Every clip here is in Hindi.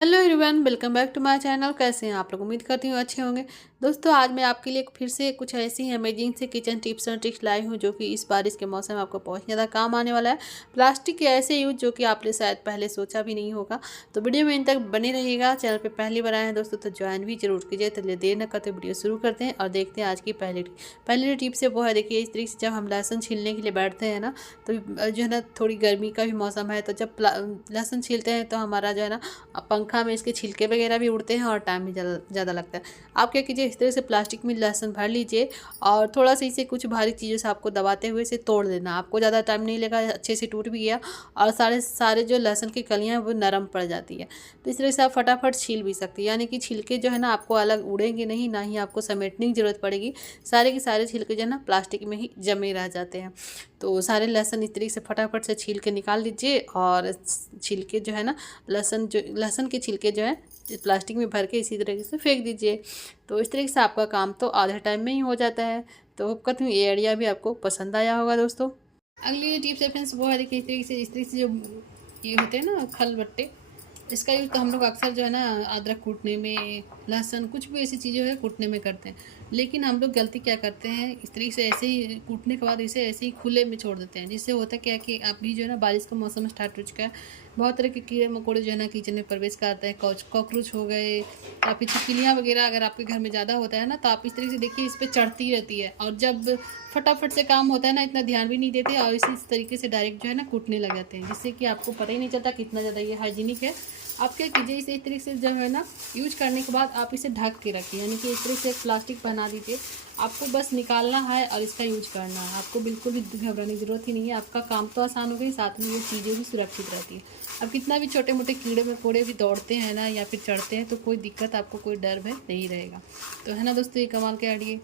Hello everyone, welcome back to my channel. कैसे हैं आप लोग? उम्मीद करती हूँ अच्छे होंगे। दोस्तों, आज मैं आपके लिए फिर से कुछ ऐसी अमेजिंग से किचन टिप्स एंड ट्रिक्स लाई हूँ जो कि इस बारिश के मौसम में आपको बहुत ज़्यादा काम आने वाला है। प्लास्टिक के ऐसे यूज जो कि आपने शायद पहले सोचा भी नहीं होगा। तो वीडियो में इन तक बने रहिएगा। चैनल पर पहली बार आए हैं दोस्तों तो ज्वाइन भी जरूर कीजिए। तो देर न करते वीडियो शुरू करते हैं और देखते हैं आज की पहली टिप से वो है। देखिए, इस तरीके से जब हम लहसुन छीलने के लिए बैठते हैं ना, तो जो है ना, थोड़ी गर्मी का भी मौसम है, तो जब लहसुन छीलते हैं तो हमारा जो है ना, पंखा में इसके छिलके वगैरह भी उड़ते हैं और टाइम भी ज़्यादा लगता है। आप क्या कीजिए, इस तरह से प्लास्टिक में लहसुन भर लीजिए और थोड़ा सा इसे कुछ भारी चीज़ों से आपको दबाते हुए इसे तोड़ देना। आपको ज़्यादा टाइम नहीं लगा, अच्छे से टूट भी गया और सारे सारे जो लहसुन की कलियाँ हैं वो नरम पड़ जाती है। तो इस तरह से आप फटाफट छील भी सकती है, यानी कि छिलके जो है ना आपको अलग उड़ेंगे नहीं, ना ही आपको समेटने की ज़रूरत पड़ेगी। सारे के सारे छिलके जो है ना प्लास्टिक में ही जमे रह जाते हैं। तो सारे लहसुन इस तरीके से फटाफट से छील के निकाल लीजिए और छिलके जो है ना, लहसुन के छिलके जो है प्लास्टिक में भर के इसी तरीके से फेंक दीजिए। तो इस तरीके से आपका काम तो आधे टाइम में ही हो जाता है। तो होप करती हूँ ये आइडिया भी आपको पसंद आया होगा दोस्तों। अगली टिप्स है फ्रेंड्स, वो है देखिए, इस तरीके से जो ये होते हैं ना खलबट्टे, इसका यूज़ तो हम लोग अक्सर जो है ना अदरक कूटने में, लहसुन, कुछ भी ऐसी चीज़ें है कूटने में करते हैं। लेकिन हम लोग गलती क्या करते हैं, इस तरीके से ऐसे ही कूटने के बाद इसे ऐसे ही खुले में छोड़ देते हैं, जिससे होता क्या है कि अभी जो है ना बारिश का मौसम स्टार्ट हो चुका है। बहुत तरह के कीड़े मकोड़े जो है ना किचन में प्रवेश करते हैं। कॉकरोच हो गए या फिर छिपकलियाँ वगैरह अगर आपके घर में ज़्यादा होता है ना, तो आप इस तरीके से देखिए इस पर चढ़ती रहती है और जब फटाफट से काम होता है ना, इतना ध्यान भी नहीं देते और इसी तरीके से डायरेक्ट जो है ना कूटने लग जाते हैं, जिससे कि आपको पता ही नहीं चलता कितना ज़्यादा ये हाइजीनिक है। आप क्या कीजिए, इसे इस तरीके से जब है ना यूज करने के बाद आप इसे ढक के रखिए, यानी कि इस तरीके से एक प्लास्टिक बना दीजिए। आपको बस निकालना है और इसका यूज करना है। आपको बिल्कुल भी घबराने की जरूरत ही नहीं है। आपका काम तो आसान हो गई, साथ में ये चीज़ें भी सुरक्षित रहती है। अब कितना भी छोटे मोटे कीड़े मकोड़े भी दौड़ते हैं ना या फिर चढ़ते हैं, तो कोई दिक्कत, आपको कोई डर भय नहीं रहेगा। तो है ना दोस्तों, ये कमाल के आइडिया।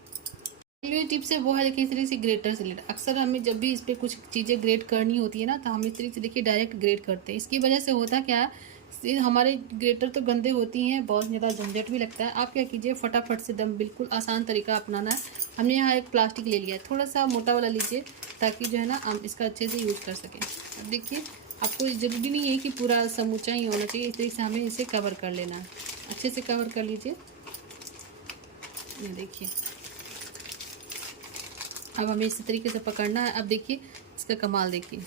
अगली टिप्स है वो है देखिए, इस तरीके से ग्रेटर से लेटर। अक्सर हमें जब भी इस पर कुछ चीज़ें ग्रेट करनी होती है ना, तो हम इस तरीके से देखिए डायरेक्ट ग्रेट करते हैं। इसकी वजह से होता क्या है, हमारे ग्रेटर तो गंदे होती हैं, बहुत ज़्यादा झंझट भी लगता है। आप क्या कीजिए, फटाफट से दम बिल्कुल आसान तरीका अपनाना है। हमने यहाँ एक प्लास्टिक ले लिया है, थोड़ा सा मोटा वाला लीजिए ताकि जो है ना हम इसका अच्छे से यूज़ कर सकें। अब देखिए, आपको ज़रूरी नहीं है कि पूरा समूचा ही होना चाहिए, इस तरीके से हमें इसे कवर कर लेना है। अच्छे से कवर कर लीजिए। ये देखिए, अब हमें इसी तरीके से पकड़ना है। अब देखिए इसका कमाल देखिए,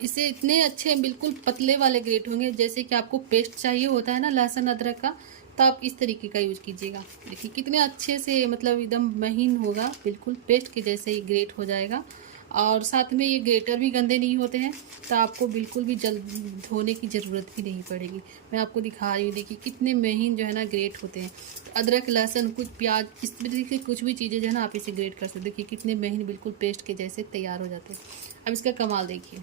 इसे इतने अच्छे बिल्कुल पतले वाले ग्रेट होंगे, जैसे कि आपको पेस्ट चाहिए होता है ना लहसुन अदरक का, तो आप इस तरीके का यूज़ कीजिएगा। देखिए कितने अच्छे से, मतलब एकदम महीन होगा, बिल्कुल पेस्ट के जैसे ही ग्रेट हो जाएगा। और साथ में ये ग्रेटर भी गंदे नहीं होते हैं, तो आपको बिल्कुल भी जल्द धोने की ज़रूरत भी नहीं पड़ेगी। मैं आपको दिखा रही हूँ, देखिए कितने महीन जो है ना ग्रेट होते हैं। तो अदरक, लहसुन, कुछ प्याज, इस तरीके से कुछ भी चीज़ें जो है ना आप इसे ग्रेट कर सकते। देखिए कितने महीन बिल्कुल पेस्ट के जैसे तैयार हो जाते हैं। अब इसका कमाल देखिए,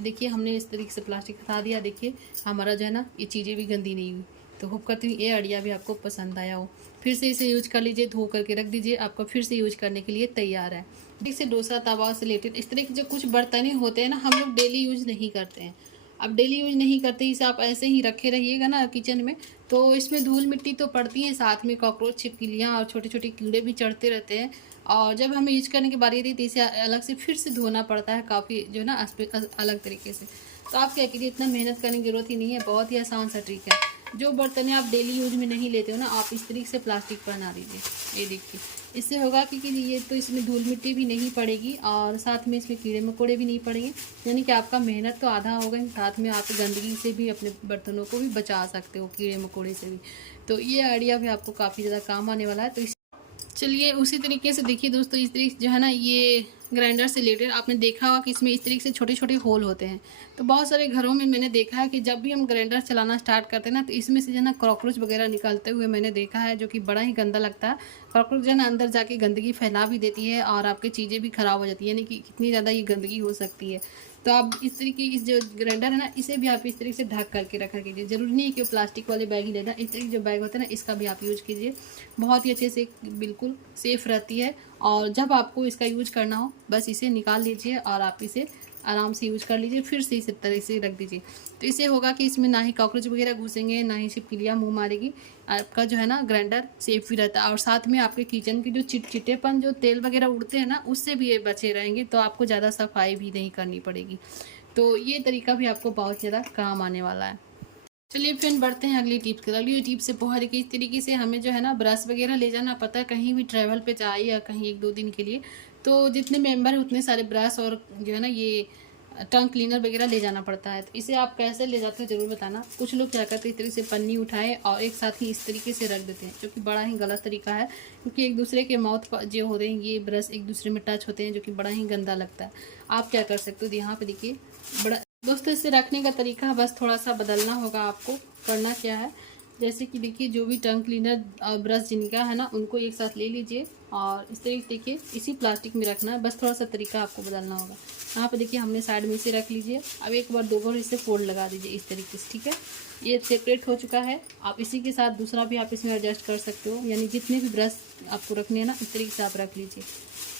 देखिए हमने इस तरीके से प्लास्टिक हटा दिया। देखिए हमारा जो है ना ये चीज़ें भी गंदी नहीं हुई। तो होप करती हूँ ये आइडिया भी आपको पसंद आया हो। फिर से इसे यूज कर लीजिए, धो करके रख दीजिए, आपका फिर से यूज करने के लिए तैयार है। जैसे डोसा तवा से रिलेटेड इस तरह के जो कुछ बर्तन होते हैं ना, हम लोग डेली यूज नहीं करते हैं। अब डेली यूज नहीं करते, इसे आप ऐसे ही रखे रहिएगा ना किचन में, तो इसमें धूल मिट्टी तो पड़ती है, साथ में कॉकरोच, छिपकलियाँ और छोटे छोटे कीड़े भी चढ़ते रहते हैं। और जब हमें यूज करने की बारी आती है तो इसे अलग से फिर से धोना पड़ता है, काफ़ी जो है ना अलग तरीके से। तो आप क्या कीजिए, इतना मेहनत करने की जरूरत ही नहीं है, बहुत ही आसान सा ट्रिक है। जो बर्तन आप डेली यूज में नहीं लेते हो ना, आप इस तरीके से प्लास्टिक पर बना दीजिए। ये देखिए, इससे होगा कि ये तो इसमें धूल मिट्टी भी नहीं पड़ेगी और साथ में इसमें कीड़े मकोड़े भी नहीं पड़ेंगे, यानी कि आपका मेहनत तो आधा होगा ही, साथ में आप गंदगी से भी अपने बर्तनों को भी बचा सकते हो, कीड़े मकोड़े से भी। तो ये आइडिया भी आपको काफ़ी ज़्यादा काम आने वाला है। तो चलिए उसी तरीके से देखिए दोस्तों, इस तरीके जो है ना ये ग्राइंडर से रिलेटेड आपने देखा होगा कि इसमें इस तरीके से छोटे छोटे होल होते हैं। तो बहुत सारे घरों में मैंने देखा है कि जब भी हम ग्राइंडर चलाना स्टार्ट करते हैं ना, तो इसमें से जो है ना कॉकरोच वगैरह निकलते हुए मैंने देखा है, जो कि बड़ा ही गंदा लगता है। कॉकरोच जो है ना अंदर जाके गंदगी फैला भी देती है और आपकी चीज़ें भी ख़राब हो जाती है, यानी कि कितनी ज़्यादा ये गंदगी हो सकती है। तो आप इस तरीके इस जो ग्राइंडर है ना, इसे भी आप इस तरीके से ढक करके रखा कीजिए। ज़रूरी नहीं है कि प्लास्टिक वाले बैग ही लेना, इस तरीके जो बैग होता है ना, इसका भी आप यूज़ कीजिए। बहुत ही अच्छे से बिल्कुल सेफ़ रहती है। और जब आपको इसका यूज करना हो, बस इसे निकाल लीजिए और आप इसे आराम से यूज कर लीजिए, फिर से इस तरह से रख दीजिए। तो इससे होगा कि इसमें ना ही कॉकरोच वगैरह घुसेंगे, ना ही छिपकलियाँ मुंह मारेगी। आपका जो है ना ग्राइंडर सेफ भी रहता है और साथ में आपके किचन की जो चिटचिटेपन, जो तेल वगैरह उड़ते हैं ना, उससे भी ये बचे रहेंगे। तो आपको ज़्यादा सफाई भी नहीं करनी पड़ेगी। तो ये तरीका भी आपको बहुत ज़्यादा काम आने वाला है। चलिए फ्रेंड, बढ़ते हैं अगली टिप्स की। अगली टिप्स से बहुत इस तरीके से हमें जो है ना ब्रश वगैरह ले जाना पता है, कहीं भी ट्रैवल पे जाए या कहीं 1-2 दिन के लिए, तो जितने मेंबर हैं उतने सारे ब्रश और जो है ना ये टंग क्लीनर वगैरह ले जाना पड़ता है। तो इसे आप कैसे ले जाते हो ज़रूर बताना। कुछ लोग क्या करते हैं, इस तरीके से पन्नी उठाए और एक साथ ही इस तरीके से रख देते हैं, जो कि बड़ा ही गलत तरीका है, क्योंकि एक दूसरे के माउथ जो होते हैं ये ब्रश एक दूसरे में टच होते हैं, जो कि बड़ा ही गंदा लगता है। आप क्या कर सकते हो, यहाँ पे देखिए बड़ा दोस्तों, इसे रखने का तरीका बस थोड़ा सा बदलना होगा आपको। करना क्या है, जैसे कि देखिए जो भी टंग क्लीनर और ब्रश जिनका है ना उनको एक साथ ले लीजिए और इस तरीके देखिए इसी प्लास्टिक में रखना है। बस थोड़ा सा तरीका आपको बदलना होगा। यहाँ पे देखिए हमने साइड में इसे रख लीजिए। अब एक बार 2 बार इसे फोल्ड लगा दीजिए इस तरीके से, ठीक है। ये सेपरेट हो चुका है। आप इसी के साथ दूसरा भी आप इसमें एडजस्ट कर सकते हो, यानी जितने भी ब्रश आपको रखने हैं ना इस तरीके से आप रख लीजिए।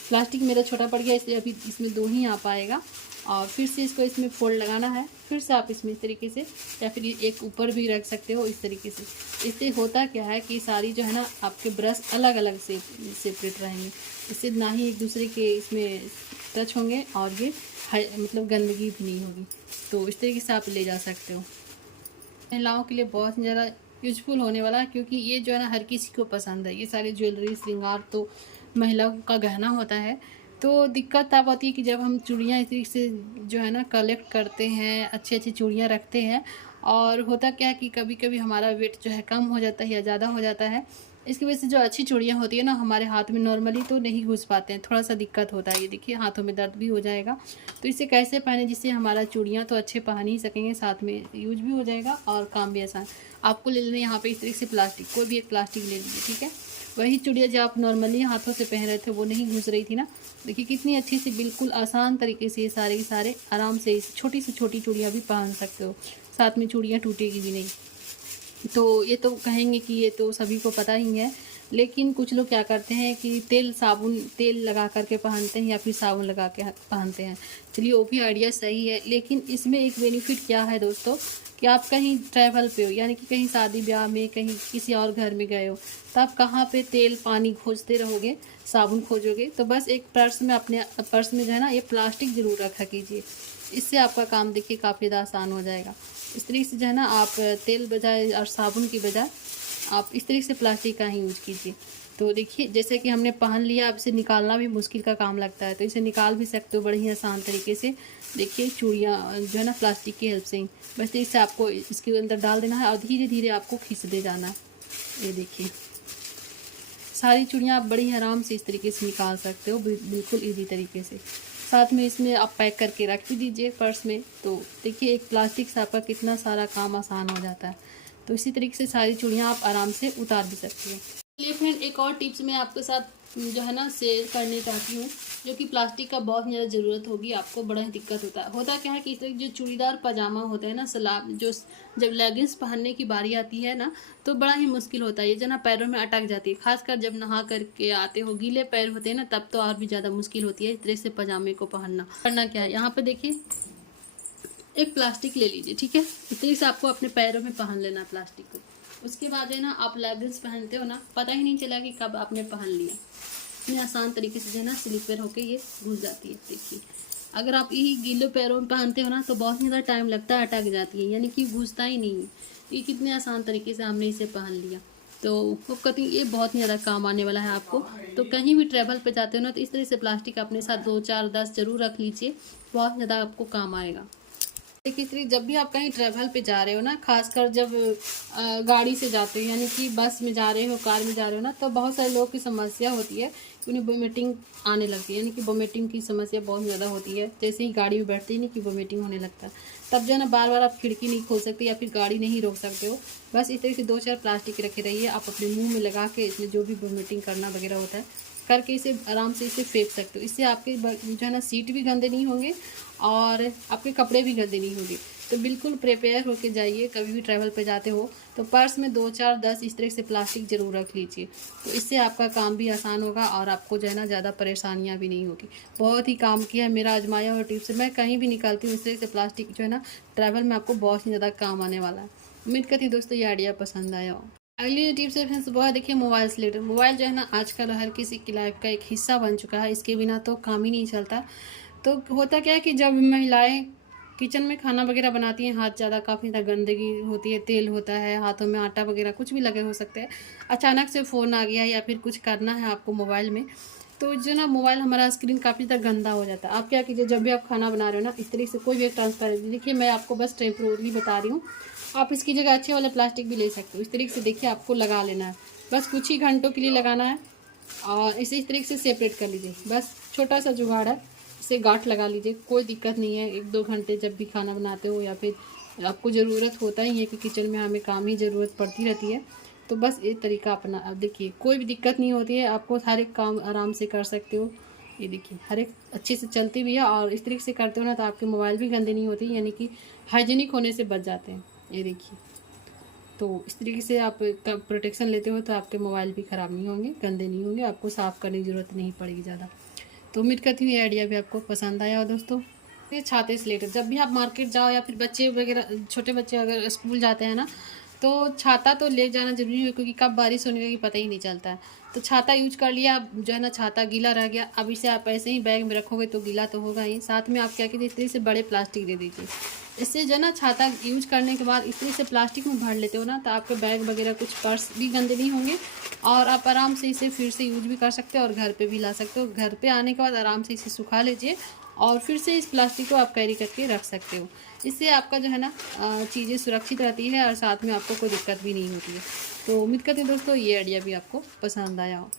प्लास्टिक मेरा छोटा पड़ गया इसलिए अभी इसमें 2 ही आ पाएगा। और फिर से इसको इसमें फोल्ड लगाना है। फिर से आप इसमें इस तरीके से, या फिर एक ऊपर भी रख सकते हो इस तरीके से। इससे होता क्या है कि सारी जो है ना आपके ब्रश अलग अलग से सेपरेट रहेंगे। इससे ना ही एक दूसरे के इसमें टच होंगे और ये मतलब गंदगी भी नहीं होगी। तो इस तरीके से आप ले जा सकते हो। महिलाओं के लिए बहुत ज़्यादा यूजफुल होने वाला है, क्योंकि ये जो है ना हर किसी को पसंद है। ये सारे ज्वेलरी श्रृंगार तो महिलाओं का गहना होता है। तो दिक्कत तब आती है कि जब हम चूड़ियाँ इस तरीके से जो है ना कलेक्ट करते हैं, अच्छी अच्छी चूड़ियाँ रखते हैं, और होता क्या है कि कभी कभी हमारा वेट जो है कम हो जाता है या ज़्यादा हो जाता है। इसकी वजह से जो अच्छी चूड़ियाँ होती है ना हमारे हाथ में नॉर्मली तो नहीं घुस पाते हैं, थोड़ा सा दिक्कत होता है। ये देखिए हाथों में दर्द भी हो जाएगा। तो इसे कैसे पहने जिससे हमारा चूड़ियाँ तो अच्छे पहन ही सकेंगे, साथ में यूज भी हो जाएगा और काम भी आसान। आपको ले लेना यहाँ पे इस तरीके से प्लास्टिक, कोई भी एक प्लास्टिक ले लीजिए, ठीक है। वही चूड़ियाँ जो आप नॉर्मली हाथों से पहन रहे थे वो नहीं घुस रही थी ना, देखिए कितनी अच्छी से बिल्कुल आसान तरीके से ये सारे के सारे आराम से छोटी से छोटी चूड़ियाँ भी पहन सकते हो, साथ में चूड़ियाँ टूटेगी भी नहीं। तो ये तो कहेंगे कि ये तो सभी को पता ही है, लेकिन कुछ लोग क्या करते हैं कि तेल लगा करके पहनते हैं या फिर साबुन लगा के पहनते हैं। चलिए वो भी आइडिया सही है, लेकिन इसमें एक बेनिफिट क्या है दोस्तों, कि आप कहीं ट्रैवल पे हो, यानी कि कहीं शादी ब्याह में, कहीं किसी और घर में गए हो, तो आप कहाँ पे तेल पानी खोजते रहोगे, साबुन खोजोगे। तो बस एक पर्स में, अपने पर्स में जो है ना ये प्लास्टिक ज़रूर रखा कीजिए। इससे आपका काम देखिए काफ़ी ज़्यादा आसान हो जाएगा। इस तरीके से जो है ना आप तेल बजाय और साबुन की बजाय आप इस तरीके से प्लास्टिक का ही यूज कीजिए। तो देखिए जैसे कि हमने पहन लिया, अब इसे निकालना भी मुश्किल का काम लगता है, तो इसे निकाल भी सकते हो बड़े ही आसान तरीके से। देखिए चूड़ियाँ जो है ना प्लास्टिक की हेल्प से ही, बस इसे आपको इसके अंदर डाल देना है और धीरे धीरे आपको खींचते जाना है। ये देखिए सारी चूड़ियाँ आप बड़ी आराम से इस तरीके से निकाल सकते हो, बिल्कुल ईजी तरीके से। साथ में इसमें आप पैक करके रख भी दीजिए पर्स में। तो देखिए एक प्लास्टिक से आपका कितना सारा काम आसान हो जाता है। तो इसी तरीके से सारी चूड़ियाँ आप आराम से उतार भी सकती हो। चलिए फ्रेंड, एक और टिप्स मैं आपके साथ जो है ना शेयर करने चाहती हूँ, जो कि प्लास्टिक का बहुत ज़्यादा ज़रूरत होगी आपको, बड़ा ही दिक्कत होता क्या है कि जो चूड़ीदार पजामा होता है ना, सलाब जो जब लेगिंग्स पहनने की बारी आती है ना, तो बड़ा ही मुश्किल होता है। ये जो ना पैरों में अटक जाती है, खासकर जब नहा करके आते हो, गीले पैर होते हैं ना, तब तो और भी ज़्यादा मुश्किल होती है इस तरह से पजामे को पहनना। करना क्या है, यहाँ पर देखिए एक प्लास्टिक ले लीजिए, ठीक है। इस तरीके से आपको अपने पैरों में पहन लेना है प्लास्टिक को। उसके बाद है ना आप लेगिंग्स पहनते हो ना, पता ही नहीं चला कि कब आपने पहन लिया। इतने आसान तरीके से जो है ना स्लीपर होके ये घुस जाती है। देखिए अगर आप यही गीले पैरों में पहनते हो ना तो बहुत ज़्यादा टाइम लगता है, अटक जाती है, यानी कि घुसता ही नहीं है। ये कितने आसान तरीके से हमने इसे पहन लिया। तो वो कहती ये बहुत ज़्यादा काम आने वाला है आपको। तो कहीं भी ट्रैवल पे जाते हो ना तो इस तरह से प्लास्टिक अपने साथ 2, 4, 10 ज़रूर रख लीजिए, बहुत ज़्यादा आपको काम आएगा। देखिए जब भी आप कहीं ट्रैवल पे जा रहे हो ना, खासकर जब गाड़ी से जाते हो, यानी कि बस में जा रहे हो, कार में जा रहे हो ना, तो बहुत सारे लोगों की समस्या होती है कि उन्हें वोमिटिंग आने लगती है, यानी कि वोमिटिंग की समस्या बहुत ज़्यादा होती है। जैसे ही गाड़ी में बैठते ही नहीं कि वोमिटिंग होने लगता है, तब जो है ना बार बार आप खिड़की नहीं खोल सकते या फिर गाड़ी नहीं रोक सकते हो। बस इस तरह से 2, 4 प्लास्टिक रखे रहिए, आप अपने मुँह में लगा के इसमें जो भी वोमिटिंग करना वगैरह होता है करके इसे आराम से इसे फेंक सकते हो। इससे आपके जो है ना सीट भी गंदे नहीं होंगे और आपके कपड़े भी गंदे नहीं होंगे। तो बिल्कुल प्रिपेयर होके जाइए, कभी भी ट्रैवल पे जाते हो तो पर्स में 2, 4, 10 इस तरह से प्लास्टिक ज़रूर रख लीजिए। तो इससे आपका काम भी आसान होगा और आपको जो है ना ज़्यादा परेशानियाँ भी नहीं होगी। बहुत ही काम किया है मेरा आजमाया हुआ टिप्स से, मैं कहीं भी निकलती हूँ इस तरह से प्लास्टिक जो है ना ट्रैवल में आपको बहुत ही ज़्यादा काम आने वाला है। उम्मीद करती हूँ दोस्तों ये आइडिया पसंद आया हो। अगली टिप्स है फ्रेंड्स, बहुत देखिए मोबाइल से रिलेटेड। मोबाइल जो है ना आजकल हर किसी की लाइफ का एक हिस्सा बन चुका है, इसके बिना तो काम ही नहीं चलता। तो होता क्या है कि जब महिलाएं किचन में खाना वगैरह बनाती हैं, हाथ ज़्यादा काफ़ी ज़्यादा गंदगी होती है, तेल होता है, हाथों में आटा वगैरह कुछ भी लगे हो सकते हैं, अचानक से फ़ोन आ गया या फिर कुछ करना है आपको मोबाइल में, तो जो ना मोबाइल हमारा स्क्रीन काफ़ी ज़्यादा गंदा हो जाता है। आप क्या कीजिए, जब भी आप खाना बना रहे हो ना, इस तरीके से कोई भी एक ट्रांसपेरेंट, देखिए मैं आपको बस टेम्परेरी बता रही हूँ, आप इसकी जगह अच्छे वाले प्लास्टिक भी ले सकते हो। इस तरीके से देखिए आपको लगा लेना है, बस कुछ ही घंटों के लिए लगाना है और इसे इस तरीके से सेपरेट कर लीजिए। बस छोटा सा जुगाड़ है, इसे गांठ लगा लीजिए, कोई दिक्कत नहीं है। 1-2 घंटे जब भी खाना बनाते हो या फिर आपको ज़रूरत होता ही है कि किचन में हमें काम ही ज़रूरत पड़ती रहती है, तो बस ये तरीका अपना। अब देखिए कोई भी दिक्कत नहीं होती है, आपको हर एक काम आराम से कर सकते हो। ये देखिए हर एक अच्छे से चलती भी है और इस तरीके से करते हो ना तो आपके मोबाइल भी गंदे नहीं होते, यानी कि हाइजीनिक होने से बच जाते हैं। ये देखिए, तो इस तरीके से आप का प्रोटेक्शन लेते हो तो आपके मोबाइल भी ख़राब नहीं होंगे, गंदे नहीं होंगे, आपको साफ़ करने की ज़रूरत नहीं पड़ेगी ज़्यादा। तो उम्मीद करती हूँ ये आइडिया भी आपको पसंद आया हो दोस्तों। ये छाते से रिलेटेड, जब भी आप मार्केट जाओ या फिर बच्चे वगैरह, छोटे बच्चे अगर स्कूल जाते हैं ना, तो छाता तो ले जाना ज़रूरी है, क्योंकि कब बारिश होने लगी पता ही नहीं चलता है। तो छाता यूज कर लिया, अब जो है ना छाता गीला रह गया, अब इसे आप ऐसे ही बैग में रखोगे तो गीला तो होगा ही। साथ में आप क्या कीजिए, इस तरीके से बड़े प्लास्टिक दे दीजिए। इससे जो है ना छाता यूज करने के बाद इस तरीके से प्लास्टिक में भर लेते हो ना, तो आपके बैग वगैरह कुछ पर्स भी गंदे नहीं होंगे और आप आराम से इसे फिर से यूज भी कर सकते हो और घर पे भी ला सकते हो। घर पे आने के बाद आराम से इसे सुखा लीजिए और फिर से इस प्लास्टिक को आप कैरी करके रख सकते हो। इससे आपका जो है ना चीज़ें सुरक्षित रहती है और साथ में आपको कोई दिक्कत भी नहीं होती है। तो उम्मीद करती हूँ दोस्तों ये आइडिया भी आपको पसंद आया हो।